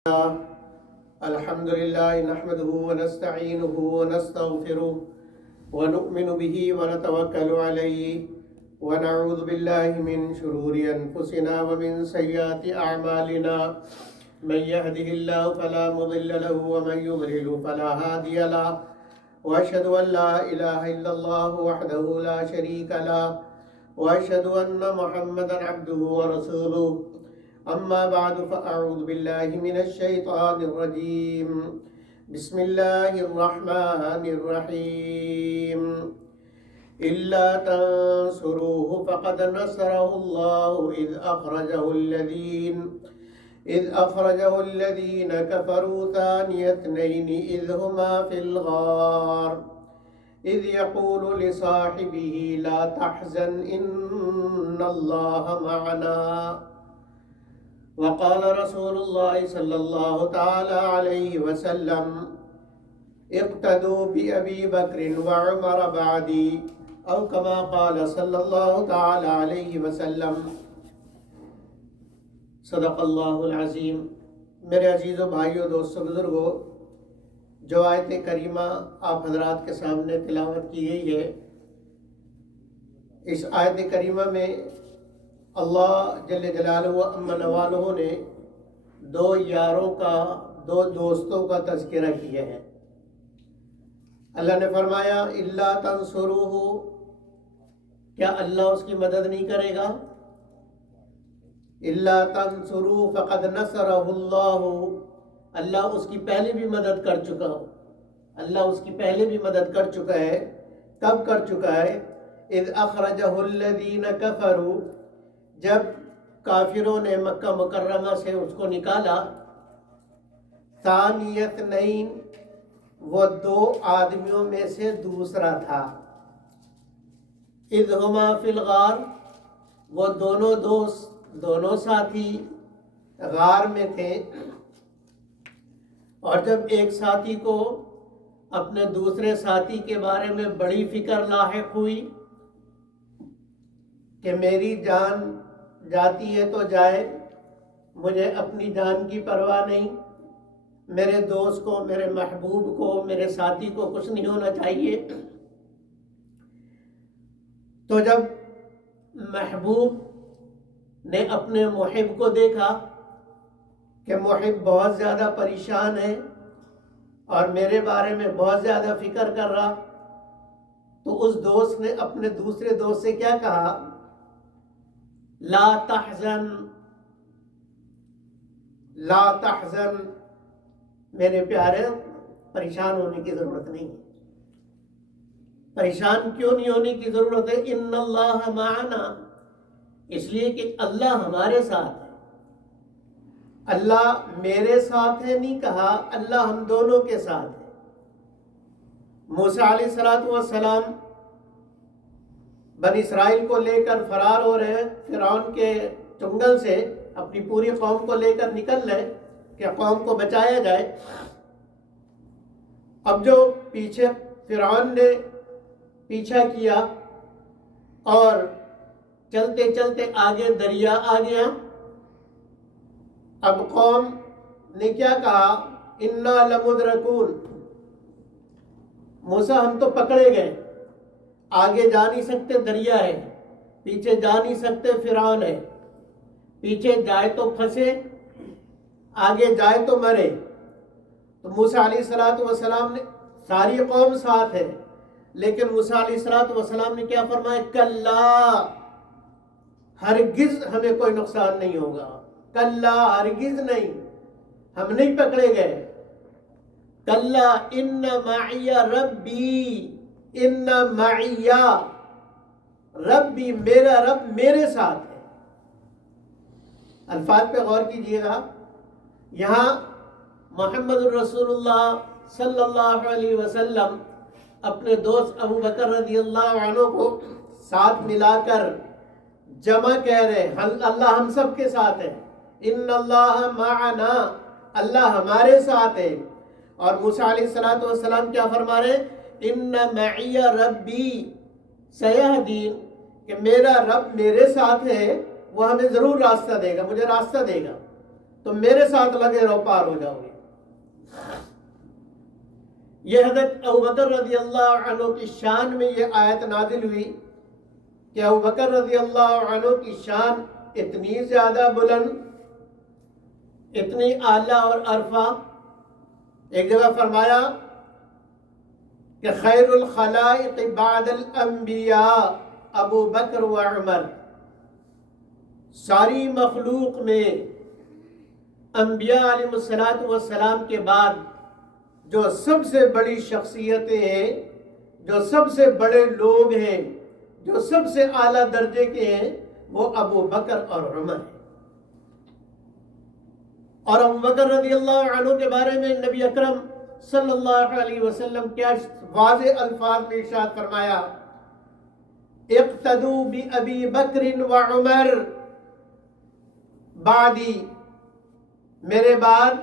الحمد لله نحمده ونستعينه ونستغفره ونؤمن به ونتوكل عليه ونعوذ بالله من شرور أنفسنا ومن سيئات أعمالنا من يهده الله فلا مضل له ومن يضلل فلا هادي له وأشهد أن لا إله إلا الله وحده لا شريك له وأشهد أن محمدا عبده ورسوله أما بعد فأعوذ بالله من الشيطان الرجيم بسم الله الرحمن الرحيم إلا تنصروه فقد نصره الله إذ أخرجه الذين كفروا ثاني اثنين إذ هما في الغار إذ يقول لصاحبه لا تحزن إن الله معنا وقال رسول الله صلى الله تعالى عليه وسلم اقتدوا بأبي بكر وعمر بعدي أو كما قال صلى الله تعالى عليه وسلم صدق اللہ العظیم۔ میرے عزیزوں، بھائیوں، دوستوں، بزرگوں، جو آیت کریمہ آپ حضرات کے سامنے تلاوت کی گئی ہے، اس آیت کریمہ میں اللہ جل جلالہ و امن والہ نے دو یاروں کا، دو دوستوں کا تذکرہ کیا ہے۔ اللہ نے فرمایا الا تنصروہ، کیا اللہ اس کی مدد نہیں کرے گا؟ الا تنصروہ فقد نصرہ اللہ، اللہ اس کی پہلے بھی مدد کر چکا ہو، اللہ اس کی پہلے بھی مدد کر چکا ہے۔ کب کر چکا ہے؟ اذ اخرجہ الذین کفروا، جب کافروں نے مکہ مکرمہ سے اس کو نکالا، ثانی اثنین، وہ دو آدمیوں میں سے دوسرا تھا، اذ ہما فی الغار، وہ دونوں دوست، دونوں ساتھی غار میں تھے، اور جب ایک ساتھی کو اپنے دوسرے ساتھی کے بارے میں بڑی فکر لاحق ہوئی کہ میری جان جاتی ہے تو جائے، مجھے اپنی جان کی پرواہ نہیں، میرے دوست کو، میرے محبوب کو، میرے ساتھی کو کچھ نہیں ہونا چاہیے۔ تو جب محبوب نے اپنے محب کو دیکھا کہ محب بہت زیادہ پریشان ہے اور میرے بارے میں بہت زیادہ فکر کر رہا، تو اس دوست نے اپنے دوسرے دوست سے کیا کہا؟ لا تحزن، لا تحزن، میرے پیارے، پریشان ہونے کی ضرورت نہیں۔ پریشان کیوں نہیں ہونے کی ضرورت ہے؟ ان اللہ معنا، اس لیے کہ اللہ ہمارے ساتھ ہے۔ اللہ میرے ساتھ ہے نہیں کہا، اللہ ہم دونوں کے ساتھ ہے۔ موسیٰ علیہ السلام بنی اسرائیل کو لے کر فرار ہو رہے ہیں فرعون کے چنگل سے، اپنی پوری قوم کو لے کر نکل رہے کہ قوم کو بچایا جائے۔ اب جو پیچھے فرعون نے پیچھا کیا اور چلتے چلتے آگے دریا آ گیا، اب قوم نے کیا کہا؟ انا لمدرکون، موسیٰ ہم تو پکڑے گئے، آگے جا نہیں سکتے، دریا ہے، پیچھے جا نہیں سکتے، فرعون ہے، پیچھے جائے تو پھنسے، آگے جائے تو مرے۔ تو موسیٰ علیہ السلام نے، ساری قوم ساتھ ہے، لیکن موسیٰ علیہ السلام نے کیا فرمایا؟ کلا، ہرگز ہمیں کوئی نقصان نہیں ہوگا، کلا، ہرگز نہیں، ہم نہیں پکڑے گئے۔ کلا ان معی ربی، ان معی ربی، میرا رب میرے ساتھ ہے۔ الفاظ پہ غور کیجئے گا، یہاں محمد الرسول اللہ صلی اللہ علیہ وسلم اپنے دوست ابو بکر رضی اللہ عنہ کو ساتھ ملا کر جمع کہہ رہے ہیں، اللہ ہم سب کے ساتھ ہے، ان اللہ معنا، اللہ ہمارے ساتھ ہے۔ اور موسیٰ علیہ السلام کیا فرما رہے ہیں؟ ان معی ربی سیہدین، کہ میرا رب میرے ساتھ ہے، وہ ہمیں ضرور راستہ دے گا، مجھے راستہ دے گا۔ تو میرے ساتھ لگے رہو، پار ہو جاؤ گے۔ یہ حضرت ابوبکر رضی اللہ عنہ کی شان میں یہ آیت نازل ہوئی کہ ابوبکر رضی اللہ عنہ کی شان اتنی زیادہ بلند، اتنی اعلیٰ اور عرفہ۔ ایک جگہ فرمایا کہ خیر الخلائق بعد الانبیاء ابو بکر و عمر، ساری مخلوق میں انبیاء علیہ الصلوۃ والسلام کے بعد جو سب سے بڑی شخصیتیں ہیں، جو سب سے بڑے لوگ ہیں، جو سب سے اعلیٰ درجے کے ہیں، وہ ابو بکر اور عمر ہیں۔ اور ابو بکر رضی اللہ عنہ کے بارے میں نبی اکرم صلی اللہ علیہ وسلم کیا واضح الفاظ میں ارشاد فرمایا، اقتدوا بأبی بکر و عمر بعدی، میرے بعد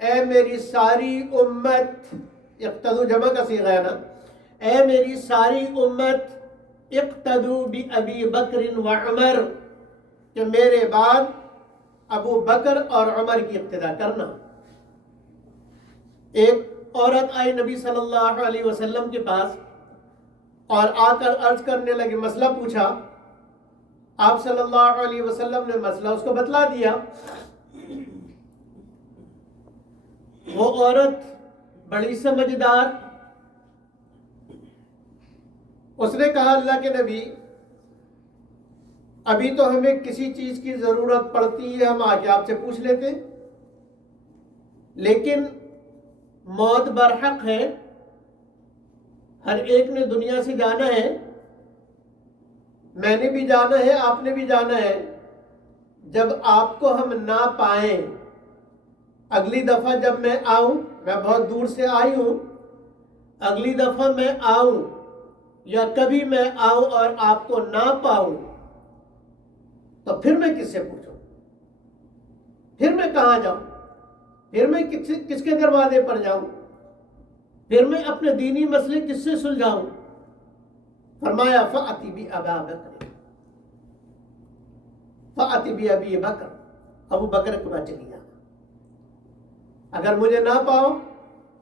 اے میری ساری امت، اقتدوا جمع کا صیغہ ہے نا، اے میری ساری امت اقتدوا بأبی بکر و عمر، کہ میرے بعد ابو بکر اور عمر کی اقتداء کرنا۔ ایک عورت آئی نبی صلی اللہ علیہ وسلم کے پاس اور آ کر عرض کرنے لگی، مسئلہ پوچھا۔ آپ صلی اللہ علیہ وسلم نے مسئلہ اس کو بتلا دیا۔ وہ عورت بڑی سمجھدار، اس نے کہا، اللہ کے نبی، ابھی تو ہمیں کسی چیز کی ضرورت پڑتی ہے، ہم آ کے آپ سے پوچھ لیتے، لیکن موت برحق ہے، ہر ایک نے دنیا سے جانا ہے، میں نے بھی جانا ہے، آپ نے بھی جانا ہے۔ جب آپ کو ہم نہ پائیں، اگلی دفعہ جب میں آؤں، میں بہت دور سے آئی ہوں، اگلی دفعہ میں آؤں یا کبھی میں آؤں اور آپ کو نہ پاؤں، تو پھر میں کس سے پوچھوں؟ پھر میں کہاں جاؤں؟ پھر میں کس کے دروازے پر جاؤں؟ پھر میں اپنے دینی مسئلے کس سے سلجھاؤں؟ فرمایا فأتی بأبا بکر، فأتی بأبی بکر، ابو بکر کے پاس چلی جانا، اگر مجھے نہ پاؤ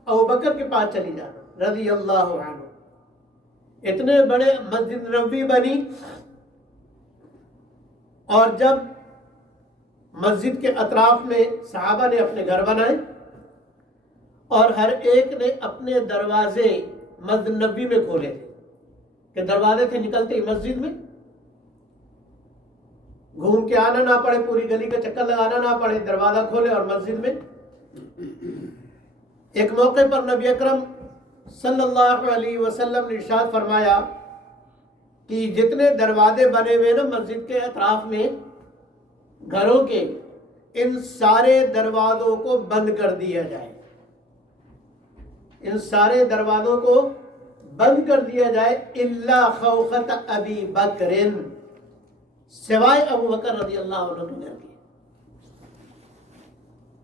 ابو بکر کے پاس چلی جانا رضی اللہ عنہ۔ اتنے بڑے مسجد نبوی بنی، اور جب مسجد کے اطراف میں صحابہ نے اپنے گھر بنائے اور ہر ایک نے اپنے دروازے مسجد نبوی میں کھولے تھے، کہ دروازے سے نکلتے ہی مسجد میں گھوم کے آنا نہ پڑے، پوری گلی کا چکر لگانا نہ پڑے، دروازہ کھولے اور مسجد میں۔ ایک موقع پر نبی اکرم صلی اللہ علیہ وسلم نے ارشاد فرمایا کہ جتنے دروازے بنے ہوئے نا مسجد کے اطراف میں گھروں کے، ان سارے دروازوں کو بند کر دیا جائے، ان سارے دروازوں کو بند کر دیا جائے، الا خوخت ابی بکر، سوائے ابو بکر رضی اللہ عنہ کے گھر کے،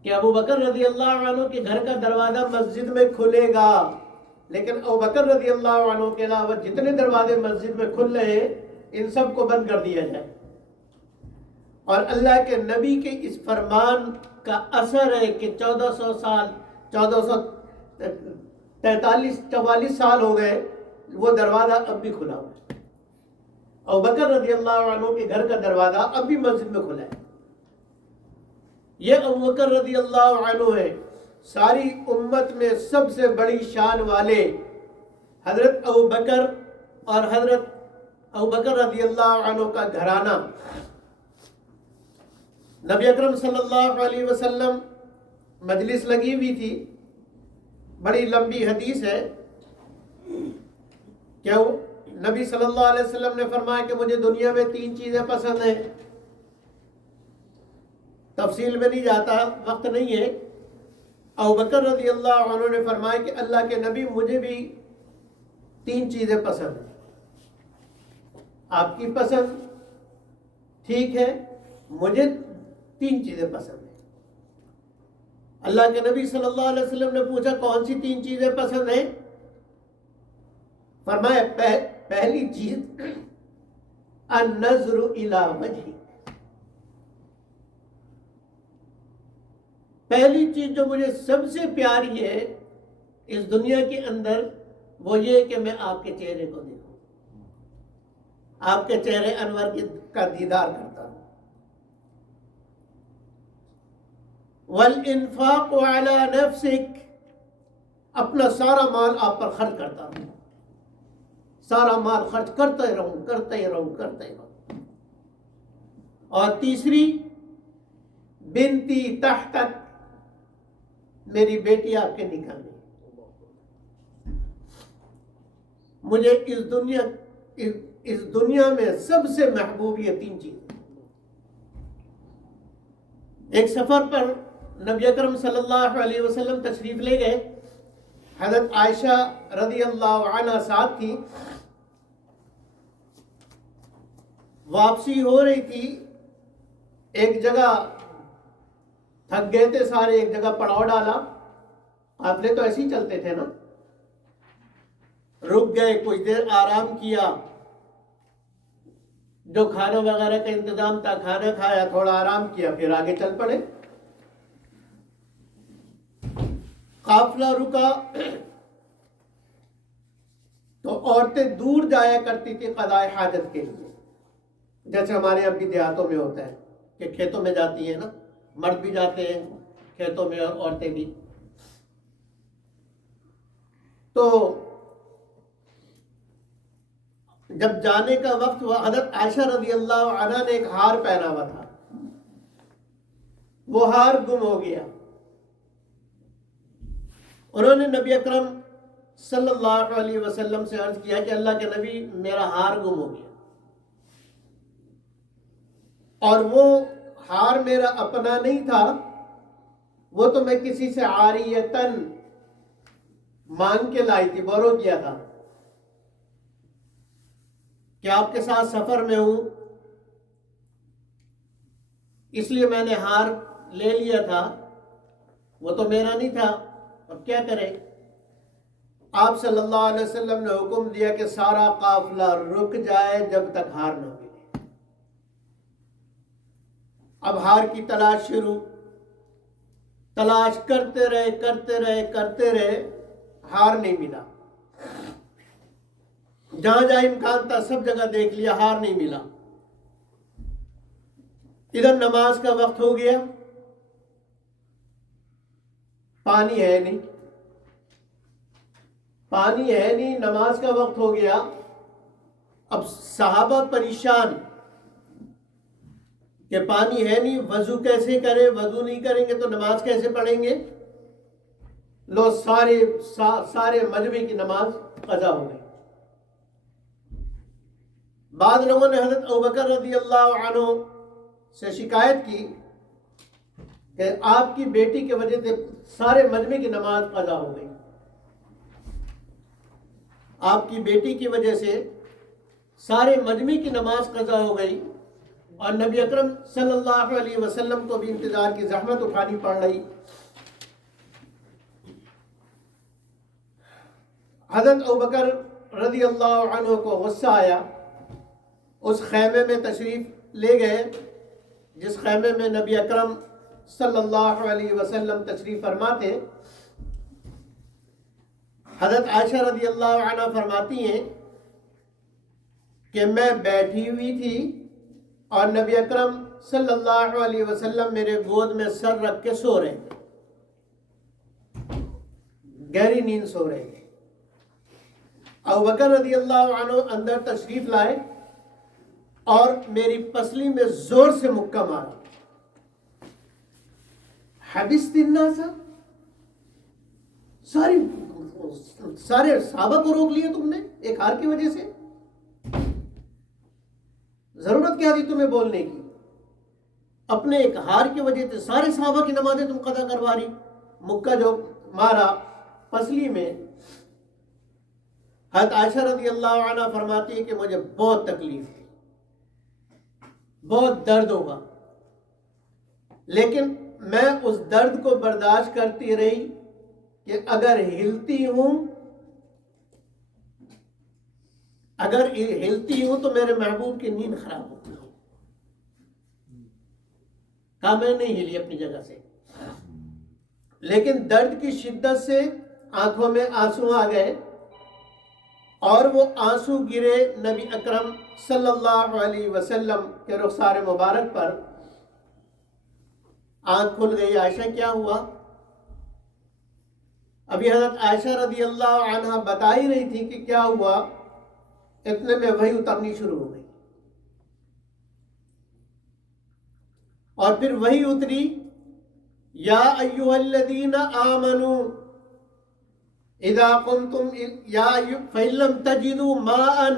کہ ابو بکر رضی اللہ عنہ کے گھر کا دروازہ مسجد میں کھلے گا، لیکن ابو بکر رضی اللہ عنہ کے علاوہ جتنے دروازے مسجد میں کھل رہے ہیں ان سب کو بند کر دیا جائے۔ اور اللہ کے نبی کے اس فرمان کا اثر ہے کہ 1400 سال، 44 سال ہو گئے، وہ دروازہ اب بھی کھلا ہوا ہے۔ ابو بکر رضی اللہ عنہ کے گھر کا دروازہ اب بھی مسجد میں کھلا ہے۔ یہ ابو بکر رضی اللہ عنہ ہے، ساری امت میں سب سے بڑی شان والے حضرت ابو بکر اور حضرت ابو بکر رضی اللہ عنہ کا گھرانہ۔ نبی اکرم صلی اللہ علیہ وسلم مجلس لگی ہوئی تھی، بڑی لمبی حدیث ہے، کیا نبی صلی اللہ علیہ وسلم نے فرمایا کہ مجھے دنیا میں 3 چیزیں پسند ہیں، تفصیل میں نہیں جاتا، وقت نہیں ہے۔ ابو بکر رضی اللہ عنہ نے فرمایا کہ اللہ کے نبی مجھے بھی 3 چیزیں پسند ہیں، آپ کی پسند ٹھیک ہے، مجھے 3 چیزیں پسند ہیں۔ اللہ کے نبی صلی اللہ علیہ وسلم نے پوچھا کون سی 3 چیزیں پسند ہیں؟ فرمایا پہلی چیز النظر الی وجہک، پہلی چیز جو مجھے سب سے پیاری ہے اس دنیا کے اندر وہ یہ کہ میں آپ کے چہرے کو دیکھوں، آپ کے چہرے انور کا دیدار کرتا ہوں۔ والانفاق علی نفسک، اپنا سارا مال آپ پر خرچ کرتا ہوں، سارا مال خرچ کرتے رہوں کرتے ہی رہوں کرتے ہی رہوں۔ اور تیسری، بنتی تحتک، میری بیٹی آپ کے نکاح میں، مجھے اس دنیا میں سب سے محبوب یہ تین چیزیں۔ ایک سفر پر نبی اکرم صلی اللہ علیہ وسلم تشریف لے گئے، حضرت عائشہ رضی اللہ عنہ ساتھ تھی، واپسی ہو رہی تھی، ایک جگہ تھک گئے تھے سارے، ایک جگہ پڑاؤ ڈالا، قافلے تو ایسے ہی چلتے تھے نا، رک گئے، کچھ دیر آرام کیا، جو کھانا وغیرہ کا انتظام تھا کھانا کھایا، تھوڑا آرام کیا، پھر آگے چل پڑے۔ قافلہ رکا تو عورتیں دور جایا کرتی تھی قضاء حاجت کے لیے، جیسے ہمارے اب بھی دیہاتوں میں ہوتا ہے کہ کھیتوں میں جاتی ہیں نا، مرد بھی جاتے ہیں کھیتوں میں اور عورتیں بھی۔ تو جب جانے کا وقت ہوا، حضرت عائشہ رضی اللہ عنہ نے ایک ہار پہنا ہوا تھا، وہ ہار گم ہو گیا۔ انہوں نے نبی اکرم صلی اللہ علیہ وسلم سے عرض کیا کہ اللہ کے نبی، میرا ہار گم ہو گیا، اور وہ ہار میرا اپنا نہیں تھا، وہ تو میں کسی سے عاریتن مانگ کے لائی تھی، بورو کیا تھا کہ آپ کے ساتھ سفر میں ہوں، اس لیے میں نے ہار لے لیا تھا، وہ تو میرا نہیں تھا، اب کیا کریں؟ آپ صلی اللہ علیہ وسلم نے حکم دیا کہ سارا قافلہ رک جائے جب تک ہار نہ ملے۔ اب ہار کی تلاش شروع، تلاش کرتے رہے، ہار نہیں ملا، جہاں جہاں امکان تھا سب جگہ دیکھ لیا، ہار نہیں ملا۔ ادھر نماز کا وقت ہو گیا، پانی ہے نہیں، نماز کا وقت ہو گیا۔ اب صحابہ پریشان کہ پانی ہے نہیں، وضو کیسے کریں، وضو نہیں کریں گے تو نماز کیسے پڑھیں گے؟ لو سارے مجمع کی نماز قضا ہو گئی۔ بعض لوگوں نے حضرت ابوبکر رضی اللہ عنہ سے شکایت کی کہ آپ کی بیٹی کی وجہ سے سارے مجمع کی نماز قضا ہو گئی، آپ کی بیٹی کی وجہ سے سارے مجمع کی نماز قضا ہو گئی، اور نبی اکرم صلی اللہ علیہ وسلم کو بھی انتظار کی زحمت اٹھانی پڑ رہی۔ حضرت ابوبکر رضی اللہ عنہ کو غصہ آیا، اس خیمے میں تشریف لے گئے جس خیمے میں نبی اکرم صلی اللہ علیہ وسلم تشریف فرماتے۔ حضرت عائشہ رضی اللہ عنہ فرماتی ہیں کہ میں بیٹھی ہوئی تھی اور نبی اکرم صلی اللہ علیہ وسلم میرے گود میں سر رکھ کے سو رہے تھے، گہری نیند سو رہے تھے۔ ابوبکر رضی اللہ عنہ اندر تشریف لائے اور میری پسلی میں زور سے مکہ مارا۔ حبست الناس، سارے صحابہ کو روک لیا تم نے ایک ہار کی وجہ سے؟ ضرورت کیا تھی تمہیں بولنے کی؟ اپنے ایک ہار کی وجہ سے سارے صحابہ کی نمازیں تم قضا کروا رہی۔ مکہ جو مارا پسلی میں، حضرت عائشہ رضی اللہ عنہ فرماتی ہے کہ مجھے بہت تکلیف تھی، بہت درد ہوگا، لیکن میں اس درد کو برداشت کرتی رہی کہ اگر ہلتی ہوں تو میرے محبوب کی نیند خراب ہوگی۔ کہا میں نہیں ہلی اپنی جگہ سے، لیکن درد کی شدت سے آنکھوں میں آنسو آ گئے اور وہ آنسو گرے نبی اکرم صلی اللہ علیہ وسلم کے رخسار مبارک پر. آنکھ کھل گئی. عائشہ کیا ہوا؟ ابھی حضرت عائشہ رضی اللہ عنہ بتا ہی رہی تھی کہ کیا ہوا، اتنے میں وحی اترنی شروع ہو گئی. اور پھر وحی اتری، یا ایھا الذین آمنوا اذا قمتم فإن لم تجدوا ماء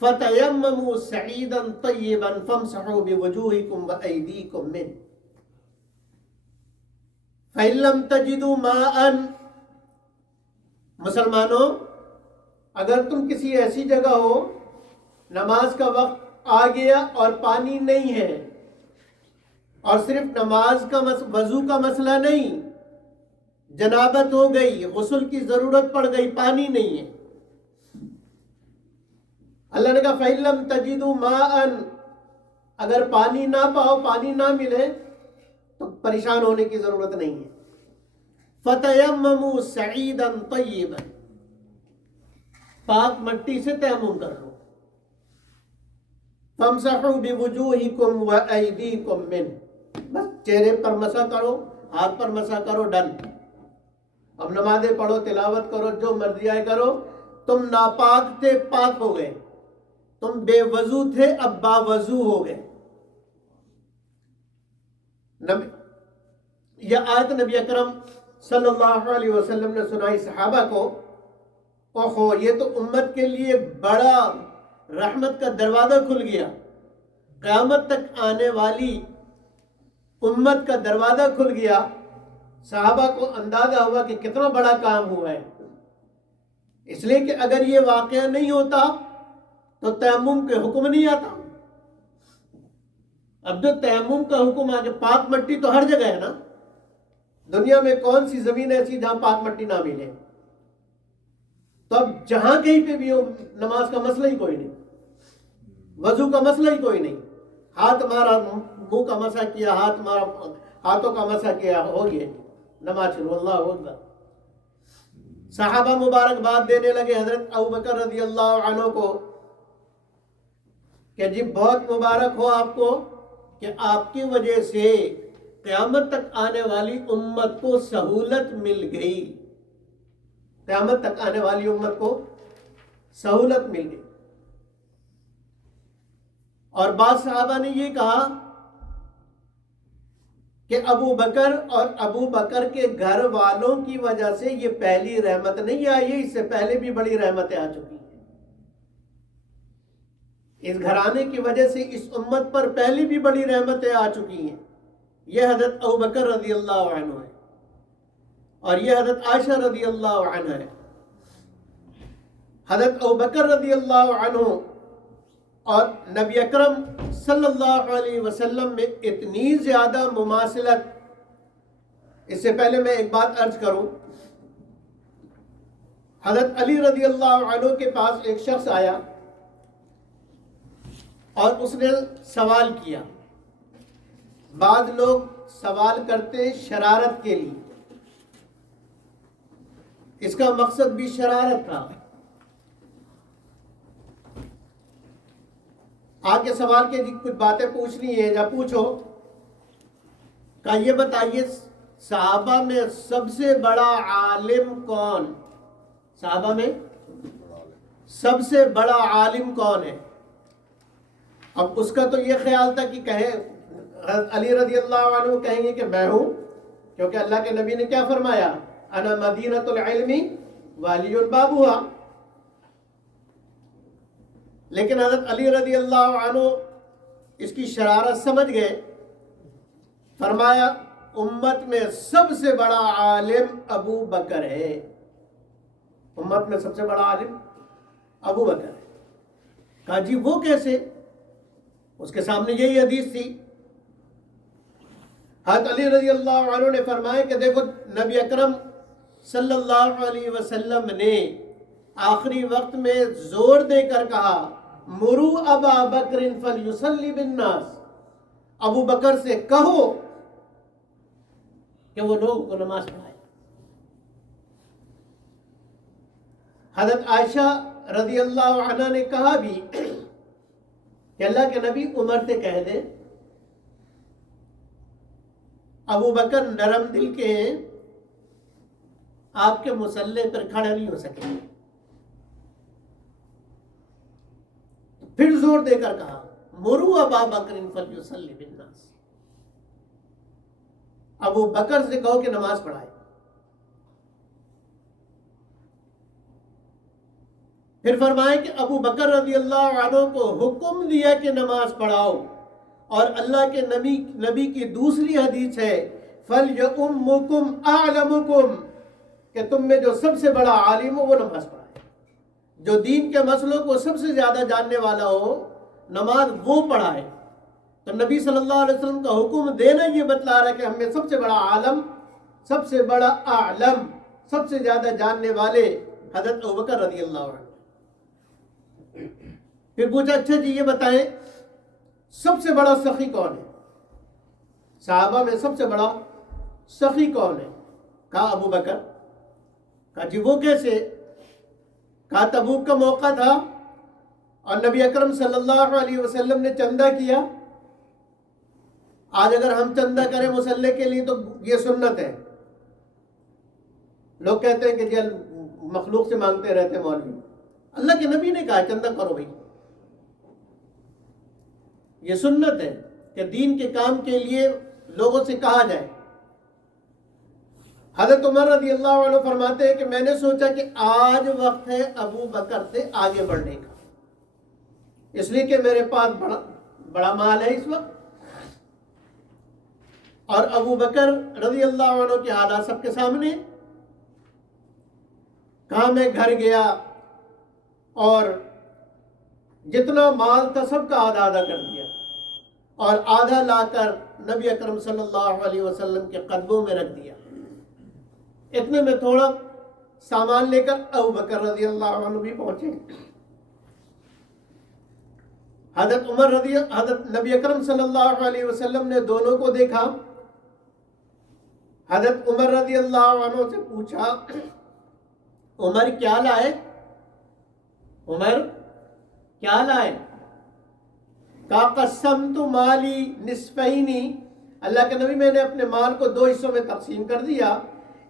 فتیمموا صعیدا طیبا فامسحوا بوجوہکم وأیدیکم منہ. فإن لم تجدوا ماء، مسلمانوں اگر تم کسی ایسی جگہ ہو، نماز کا وقت آ گیا اور پانی نہیں ہے، اور صرف نماز کا وضو کا مسئلہ نہیں، جنابت ہو گئی، غسل کی ضرورت پڑ گئی، پانی نہیں ہے. اللہ نے کہا فَإِن لَمْ تَجِدُوا مَاءً، اگر پانی نہ پاؤ، پانی نہ ملے تو پریشان ہونے کی ضرورت نہیں ہے. فَتَيَمَّمُوا صَعِيدًا طَيِّبًا، پاک مٹی سے تیمم کر لو. فَامْسَحُوا بِوُجُوهِكُمْ وَأَيْدِيكُمْ مِنْهُ، بس چہرے پر مسح کرو، ہاتھ پر مسح کرو، ڈن. اب نمازیں پڑھو، تلاوت کرو، جو مرضی آئے کرو. تم ناپاک تھے، پاک ہو گئے. تم بے وضو تھے، اب باوضو ہو گئے. یہ آیت نبی اکرم صلی اللہ علیہ وسلم نے سنائی صحابہ کو. اوہو، یہ تو امت کے لیے بڑا رحمت کا دروازہ کھل گیا. قیامت تک آنے والی امت کا دروازہ کھل گیا. صحابہ کو اندازہ ہوا کہ کتنا بڑا کام ہوا ہے. اس لیے کہ اگر یہ واقعہ نہیں ہوتا تو تیمم کے حکم نہیں آتا. اب جو تیمم کا حکم آ گیا، پاک مٹی تو ہر جگہ ہے نا. دنیا میں کون سی زمین ایسی جہاں پاک مٹی نہ ملے؟ تو اب جہاں کہیں پہ بھی ہو، نماز کا مسئلہ ہی کوئی نہیں، وضو کا مسئلہ ہی کوئی نہیں. ہاتھ مارا، منہ کا مسح کیا، ہاتھ مارا، ہاتھوں کا مسح کیا، ہو گیا، نماز شروع. اللہ اکبر. صحابہ مبارکباد دینے لگے حضرت ابوبکر رضی اللہ عنہ کو کہ جی بہت مبارک ہو آپ کو کہ آپ کی وجہ سے قیامت تک آنے والی امت کو سہولت مل گئی. قیامت تک آنے والی امت کو سہولت مل گئی. اور بعض صحابہ نے یہ کہا کہ ابو بکر اور ابو بکر کے گھر والوں کی وجہ سے یہ پہلی رحمت نہیں آئی ہے، اس سے پہلے بھی بڑی رحمتیں آ چکی ہیں. اس گھرانے کی وجہ سے اس امت پر پہلی بھی بڑی رحمتیں آ چکی ہیں. یہ حضرت ابو بکر رضی اللہ عنہ ہے اور یہ حضرت عائشہ رضی اللہ عنہ ہے. حضرت ابو بکر رضی اللہ عنہ اور نبی اکرم صلی اللہ علیہ وسلم میں اتنی زیادہ مماثلت. اس سے پہلے میں ایک بات عرض کروں. حضرت علی رضی اللہ عنہ کے پاس ایک شخص آیا اور اس نے سوال کیا. بعض لوگ سوال کرتے شرارت کے لیے، اس کا مقصد بھی شرارت تھا. آگے سوال کے جی کچھ باتیں پوچھنی ہیں، یا پوچھو. کہ یہ بتائیے صحابہ میں سب سے بڑا عالم کون؟ صحابہ میں سب سے بڑا عالم کون ہے؟ اب اس کا تو یہ خیال تھا کہ کہے علی رضی اللہ عنہ کہیں گے کہ میں ہوں، کیونکہ اللہ کے نبی نے کیا فرمایا؟ انا مدینۃ العلم والی بابوہا. لیکن حضرت علی رضی اللہ عنہ اس کی شرارت سمجھ گئے. فرمایا امت میں سب سے بڑا عالم ابو بکر ہے. امت میں سب سے بڑا عالم ابو بکر ہے. کہا جی وہ کیسے؟ اس کے سامنے یہی حدیث تھی. حضرت علی رضی اللہ عنہ نے فرمایا کہ دیکھو نبی اکرم صلی اللہ علیہ وسلم نے آخری وقت میں زور دے کر کہا مرو ابا بکر فلیصلی بالناس. ابو بکر سے کہو کہ وہ لوگوں کو نماز پڑھائے۔ حضرت عائشہ رضی اللہ عنہ نے کہا بھی کہ اللہ کے نبی عمر سے کہہ دیں ابو بکر نرم دل کے ہیں، آپ کے مصلی پر کھڑا نہیں ہو سکیں گے۔ پھر زور دے کر کہا مرو ابا بکر فلیصلی بالناس، ابو بکر سے کہو کہ نماز پڑھائے۔ پھر فرمائے کہ ابو بکر رضی اللہ عنہ کو حکم دیا کہ نماز پڑھاؤ، اور اللہ کے نبی کی دوسری حدیث ہے فَلْيَؤُمُّكُمْ أَعْلَمُكُمْ، کہ تم میں جو سب سے بڑا عالم ہو وہ نماز پڑھائے، جو دین کے مسئلوں کو سب سے زیادہ جاننے والا ہو نماز وہ پڑھائے۔ تو نبی صلی اللہ علیہ وسلم کا حکم دینا یہ بتلا رہا ہے کہ ہم میں سب سے بڑا عالم، سب سے بڑا اعلم، سب سے زیادہ جاننے والے حضرت ابوبکر رضی اللہ عنہ۔ پھر پوچھا اچھا جی یہ بتائیں سب سے بڑا سخی کون ہے؟ صحابہ میں سب سے بڑا سخی کون ہے؟ کہا ابو بکر۔ کہا جی وہ کیسے؟ کہا تبوک کا موقع تھا اور نبی اکرم صلی اللہ علیہ وسلم نے چندہ کیا۔ آج اگر ہم چندہ کریں مصلی کے لیے تو یہ سنت ہے، لوگ کہتے ہیں کہ جی مخلوق سے مانگتے رہتے ہیں مولوی۔ اللہ کے نبی نے کہا چندہ کرو بھائی، یہ سنت ہے کہ دین کے کام کے لیے لوگوں سے کہا جائے۔ حضرت عمر رضی اللہ عنہ فرماتے ہیں کہ میں نے سوچا کہ آج وقت ہے ابو بکر سے آگے بڑھنے کا، اس لیے کہ میرے پاس بڑا مال ہے اس وقت، اور ابو بکر رضی اللہ عنہ کے حالات سب کے سامنے۔ کہاں میں گھر گیا اور جتنا مال تھا سب کا آدھا آدھا کر دیا، اور آدھا لا کر نبی اکرم صلی اللہ علیہ وسلم کے قدموں میں رکھ دیا۔ اتنے میں تھوڑا سامان لے کر ابو بکر رضی اللہ عنہ بھی پہنچے۔ حضرت نبی اکرم صلی اللہ علیہ وسلم نے دونوں کو دیکھا۔ حضرت عمر رضی اللہ عنہ سے پوچھا عمر کیا لائے؟ عمر کیا لائے؟ کہا قسمت مالی نصفینی، اللہ کے نبی میں نے اپنے مال کو دو حصوں میں تقسیم کر دیا،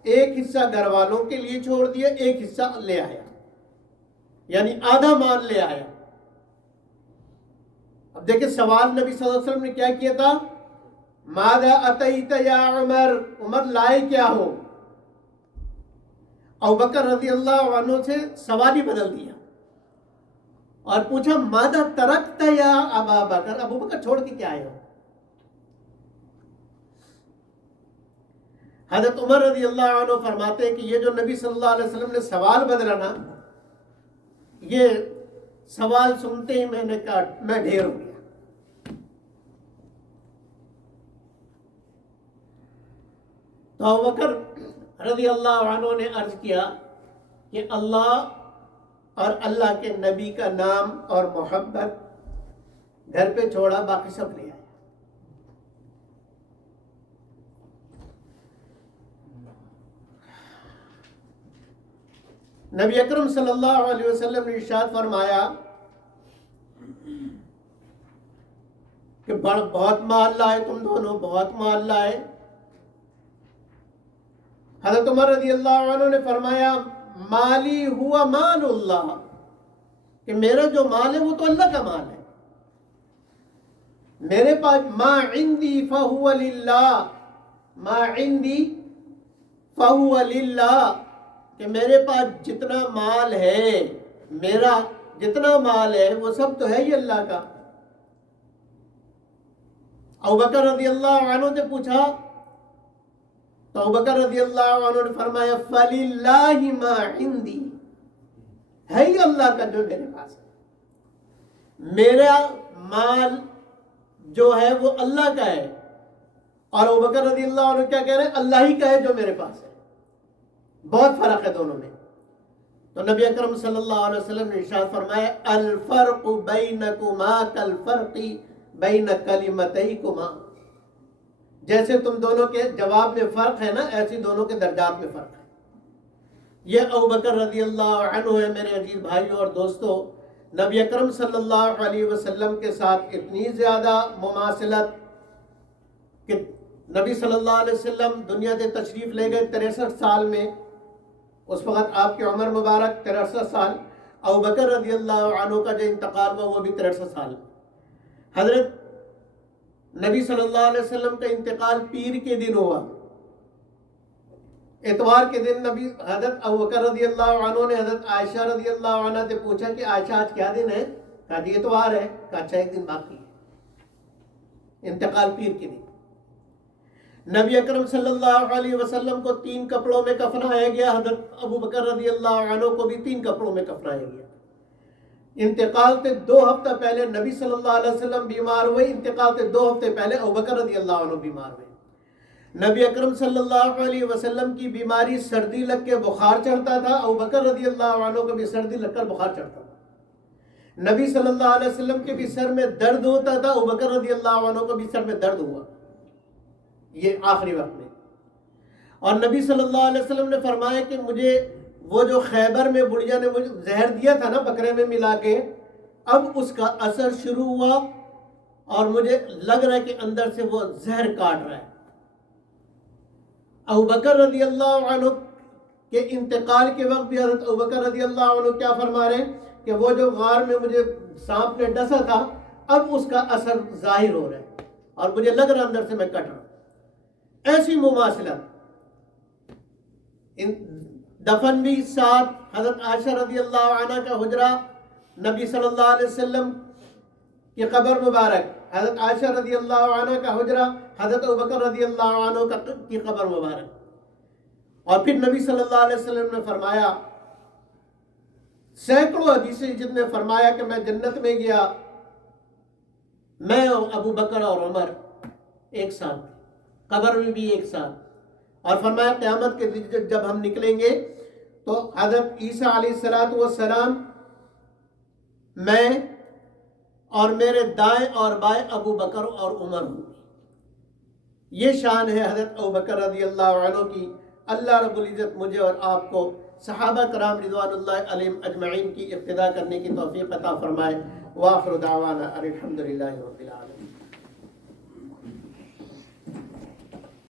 ایک حصہ گھر والوں کے لیے چھوڑ دیا، ایک حصہ لے آیا، یعنی آدھا مال لے آیا۔ اب دیکھیں سوال نبی صلی اللہ علیہ وسلم نے کیا کیا تھا؟ ماذا اتیت یا عمر، عمر لائے کیا ہو؟ ابوبکر رضی اللہ عنہ سے سوال ہی بدل دیا اور پوچھا ماذا ترکت یا ابا بکر، ابو بکر چھوڑ کے کیا آئے ہو؟ حضرت عمر رضی اللہ عنہ فرماتے ہیں کہ یہ جو نبی صلی اللہ علیہ وسلم نے سوال بدلا نا، یہ سوال سنتے ہی میں نے کہا میں ڈھیر ہو گیا۔ تو ابوبکر رضی اللہ عنہ نے عرض کیا کہ اللہ اور اللہ کے نبی کا نام اور محبت گھر پہ چھوڑا، باقی سب لے آئے۔ نبی اکرم صلی اللہ علیہ وسلم نے ارشاد فرمایا کہ بہت مال لائے تم دونوں، بہت مال لائے۔ حضرت عمر رضی اللہ عنہ نے فرمایا مالی ہوا مال اللہ، کہ میرا جو مال ہے وہ تو اللہ کا مال ہے، میرے پاس ما عندی فہو للہ، ما عندی فہو للہ، کہ میرے پاس جتنا مال ہے، میرا جتنا مال ہے وہ سب تو ہے ہی اللہ کا۔ ابوبکر رضی اللہ عنہ سے پوچھا تو ابوبکر رضی اللہ عنہ نے فرمایا فَلِلَّهِ مَا عِنْدِي، ہے ہی اللہ کا جو میرے پاس ہے، میرا مال جو ہے وہ اللہ کا ہے، اور ابوبکر رضی اللہ عنہ کیا کہہ رہے ہیں؟ اللہ ہی کا ہے جو میرے پاس ہے۔ بہت فرق ہے دونوں میں۔ تو نبی اکرم صلی اللہ علیہ وسلم نے ارشاد فرمایا الفرق بینکما کالفرق بین کلمتیکما، جیسے تم دونوں کے جواب میں فرق ہے نا، ایسی دونوں کے درجات میں فرق ہے۔ یہ ابوبکر رضی اللہ عنہ ہے میرے عزیز بھائیوں اور دوستوں، نبی اکرم صلی اللہ علیہ وسلم کے ساتھ اتنی زیادہ مماثلت کہ نبی صلی اللہ علیہ وسلم دنیا سے تشریف لے گئے 63 سال میں، اس وقت آپ کی عمر مبارک 63 سال، ابوبکر رضی اللہ عنہ کا جو انتقال ہوا وہ بھی 63 سال۔ حضرت نبی صلی اللہ علیہ وسلم کا انتقال پیر کے دن ہوا، اتوار کے دن نبی حضرت ابوبکر رضی اللہ عنہ نے حضرت عائشہ رضی اللہ عنہ سے پوچھا کہ عائشہ آج کیا دن ہے؟ کہا جی اتوار ہے۔ کہا اچھا ایک دن باقی ہے، انتقال پیر کے دن۔ نبی اکرم صلی اللہ علیہ وسلم کو 3 کپڑوں میں کفنایا گیا، حضرت ابوبکر رضی اللہ عنہ کو بھی 3 کپڑوں میں کفنایا گیا۔ انتقال سے 2 ہفتہ پہلے نبی صلی اللہ علیہ وسلم بیمار ہوئے، انتقال سے 2 ہفتے پہلے ابوبکر رضی اللہ عنہ بیمار ہوئے۔ نبی اکرم صلی اللہ علیہ وسلم کی بیماری سردی لگ کے بخار چڑھتا تھا، ابوبکر رضی اللہ عنہ کو بھی سردی لگ کر بخار چڑھتا تھا۔ نبی صلی اللہ علیہ وسلم کے بھی سر میں درد ہوتا تھا، ابوبکر رضی اللہ عنہ کو بھی سر میں درد ہوا، یہ آخری وقت میں۔ اور نبی صلی اللہ علیہ وسلم نے فرمایا کہ مجھے وہ جو خیبر میں بڑھیا نے مجھے زہر دیا تھا نا بکرے میں ملا کے، اب اس کا اثر شروع ہوا اور مجھے لگ رہا ہے کہ اندر سے وہ زہر کاٹ رہا ہے۔ ابوبکر رضی اللہ عنہ کے انتقال کے وقت بھی حضرت ابوبکر رضی اللہ عنہ کیا فرما رہے ہیں کہ وہ جو غار میں مجھے سانپ نے ڈسا تھا اب اس کا اثر ظاہر ہو رہا ہے اور مجھے لگ رہا اندر سے میں کٹ رہا ہوں۔ ایسی مماثلت۔ دفن بھی ساتھ، حضرت عائشہ رضی اللہ عنہ کا حجرہ، نبی صلی اللہ علیہ وسلم کی قبر مبارک، حضرت عائشہ رضی اللہ عنہ کا حجرہ، حضرت ابوبکر رضی اللہ عنہ کی قبر مبارک۔ اور پھر نبی صلی اللہ علیہ وسلم نے فرمایا، سینکڑوں حدیثیں جن نے فرمایا کہ میں جنت میں گیا، میں اور ابوبکر اور عمر ایک ساتھ، قبر میں بھی ایک ساتھ۔ اور فرمایا قیامت کے دن جب ہم نکلیں گے تو حضرت عیسیٰ علیہ السلام میں اور میرے دائیں اور بائیں ابوبکر اور عمر ہوں۔ یہ شان ہے حضرت ابوبکر رضی اللہ عنہ کی۔ اللہ رب العزت مجھے اور آپ کو صحابہ کرام رضوان اللہ علیہم اجمعین کی اقتداء کرنے کی توفیق عطا فرمائے۔ وآخر دعوانا الحمدللہ رب العالمین۔